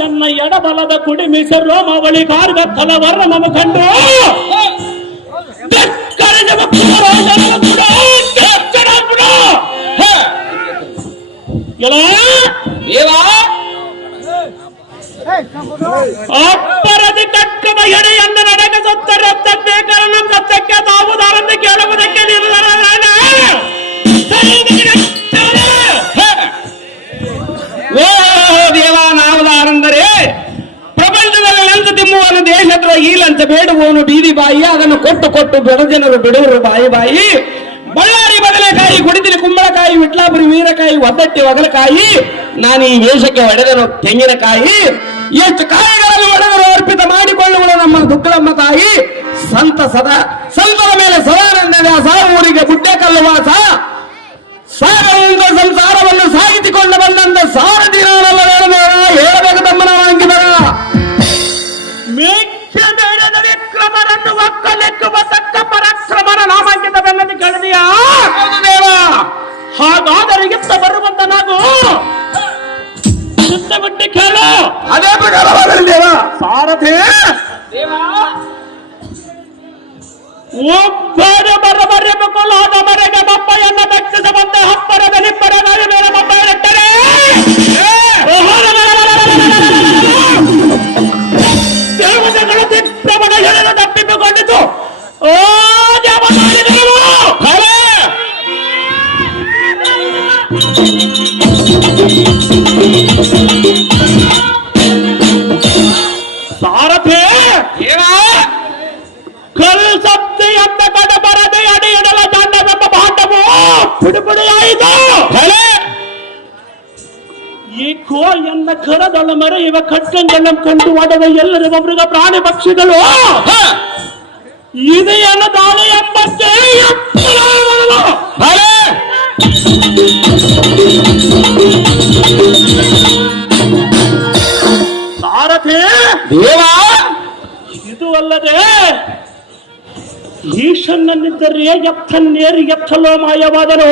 ಎನ್ನ ಎಡಬಲದ ಕುಡಿ ಮಿಸರೋಮಾವಳಿ ಕಾರ್ಗ ಕಲವರ್ಣ ಮಮ ಕಂಡು ಅಪ್ಪರದಿ ಕಕ್ಕದ ಎಡೆಯನ್ನ ನಡೆಸುತ್ತಾರೆ ಕಾರಣ ಸತ್ಯಕ್ಕೆ ತಾವುದಾರಂದು ಕೇಳುವುದಕ್ಕೆ ನಾವುದಾರಂದರೆ ಪ್ರಪಂಚದಲ್ಲಿ ಲಂಚ ತಿಮ್ಮುವನು ದೇಶದ ಈ ಲಂಚ ಬೇಡುವವನು ಬೀದಿ ಬಾಯಿ ಅದನ್ನು ಕೊಟ್ಟು ಕೊಟ್ಟು ಬಡ ಜನರು ಬಿಡುವರು ಬಾಯಿ ಬಾಯಿ ಬಳ್ಳಾರಿ ಬದನೆಕಾಯಿ ಕುಡಿತಿನ ಕುಂಬಳಕಾಯಿ ವಿಟ್ಲಾಪುರಿ ವೀರಕಾಯಿ ಒದ್ದಟ್ಟಿ ಒಗಲಕಾಯಿ ನಾನು ಈ ವೇಷಕ್ಕೆ ಒಡೆದರು ತೆಂಗಿನಕಾಯಿ ಎಷ್ಟು ಕಾಯಿಗಳನ್ನು ಒಡೆದರು ಅರ್ಪಿತ ಮಾಡಿಕೊಳ್ಳುವುದು ನಮ್ಮ ದುಕ್ಕಳಮ್ಮ ತಾಯಿ ಸಂತರ ಮೇಲೆ ಸದಾನಂದ ಸಾರ ಊರಿಗೆ ಬುಡ್ಡೆ ಕಲ್ಲುವಾಸ ಸಾರದಿಂದ ಸಂಸಾರವನ್ನು ಸಾಗಿಸಿಕೊಂಡು ಬಂದಂತ ಸಾರಥಿ ಹೇಳಬೇಕು ತಮ್ಮನ ಅಂಕಿತರ ವಿಕ್ರಮರನ್ನು ಒಕ್ಕಲೆಕ್ಕುವ ತಕ್ಕ ಪರಾಕ್ರಮನ ನಾಮಾಂಕಿತವೆಲ್ಲದೆ ಕಳೆದಿಯಾ ದೇವ ಹಾಗಾದರೆ ಎತ್ತ ಬರುವಂತ ನಾವು ಬಿಟ್ಟು ಕೇಳು ಅದೇ ಪ್ರಕಾರವಾಗಲಿ ದೇವ ಸಾರಥಿ ದೇವ ಒಬ್ಬರು ಬರಬರಬೇಕು ಆದ ಮರೆಗೆ ಬಪ್ಪಯನ್ನು ದಕ್ಷಿಸುವಂತೆ ಹಪ್ಪರದ ನಿಪ್ಪರ ಮೇಲೆ ಬಪ್ಪ ಇರುತ್ತಾರೆ ದೇವತೆಗಳು ದಿಕ್ರಮಣ ಹೇಳಲು ತಪ್ಪಿಸಿಕೊಂಡಿತು ಓ ದೇವತಾಳಿಗಳು ಸಾರಥಿ ಕಲ್ ಸಪ್ತಿ ಅಂತ ಕಡ ಬರದೆ ಅಡಿ ಎಡಲ ದಾಂಡವೆಂಬ ಭಾಂಡವು ಪುಡಿಪುಡಿಯಾಯಿತು ಈ ಕೋ ಎನ್ನ ಕರದಳ ಮರ ಇವ ಕಟ್ಟಂಗೆಲ್ಲ ಕಂಡು ಒಡವೆ ಎಲ್ಲರಿಗೂ ಮೃಗ ಪ್ರಾಣಿ ಪಕ್ಷಿಗಳು ಇದೆಯನ್ನ ದಾಳಿ ಎಂಬತ್ತೇ ಸಾರಥಿ ದೇವ ಇದು ಅಲ್ಲದೆ ಈಶನ್ನನಿದ್ದರೆ ಎತ್ತನ್ನೇರಿ ಎತ್ತಲೋ ಮಾಯವಾದನು